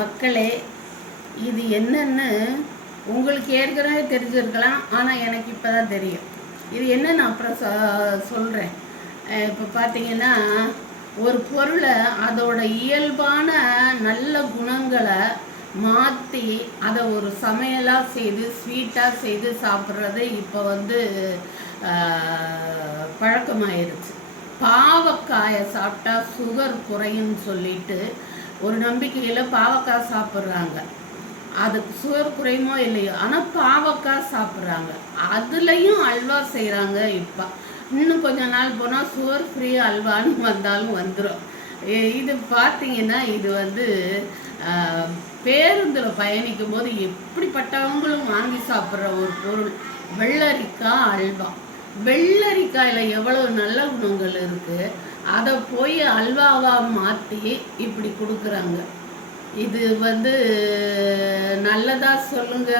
மக்களே, இது என்னன்னு உங்களுக்கு ஏற்கனவே தெரிஞ்சிருக்கலாம். ஆனால் எனக்கு இப்போ தான் தெரியும். இது என்னன்னு அப்புறம் சொல்கிறேன். இப்போ பார்த்தீங்கன்னா, ஒரு பொருளை அதோட இயல்பான நல்ல குணங்களை மாற்றி அதை ஒரு சமையலாக செய்து ஸ்வீட்டாக செய்து சாப்பிட்றது இப்போ பழக்கமாயிருச்சு. பாவக்காயை சாப்பிட்டா சுகர் குறையும்னு சொல்லிட்டு ஒரு நம்பிக்கையில் பாவக்காய் சாப்பிட்றாங்க. அதுக்கு சுகர் குறையுமோ இல்லையோ, ஆனால் பாவக்காய் சாப்பிட்றாங்க. அதுலேயும் அல்வா செய்கிறாங்க. இப்போ இன்னும் கொஞ்ச நாள் போனால் சுகர் ஃப்ரீ அல்வான்னு வந்தாலும் வந்துடும். இது பார்த்தீங்கன்னா, இது பேருந்தில் பயணிக்கும் போது எப்படிப்பட்டவங்களும் வாங்கி சாப்பிட்ற ஒரு பொருள் வெள்ளரிக்காய் அல்வா. வெள்ளரிக்காயில் எவ்வளவு நல்ல குணங்கள் இருக்குது, அதை போய் அல்வாவாக மாற்றி இப்படி கொடுக்குறாங்க. இது நல்லதா சொல்லுங்க.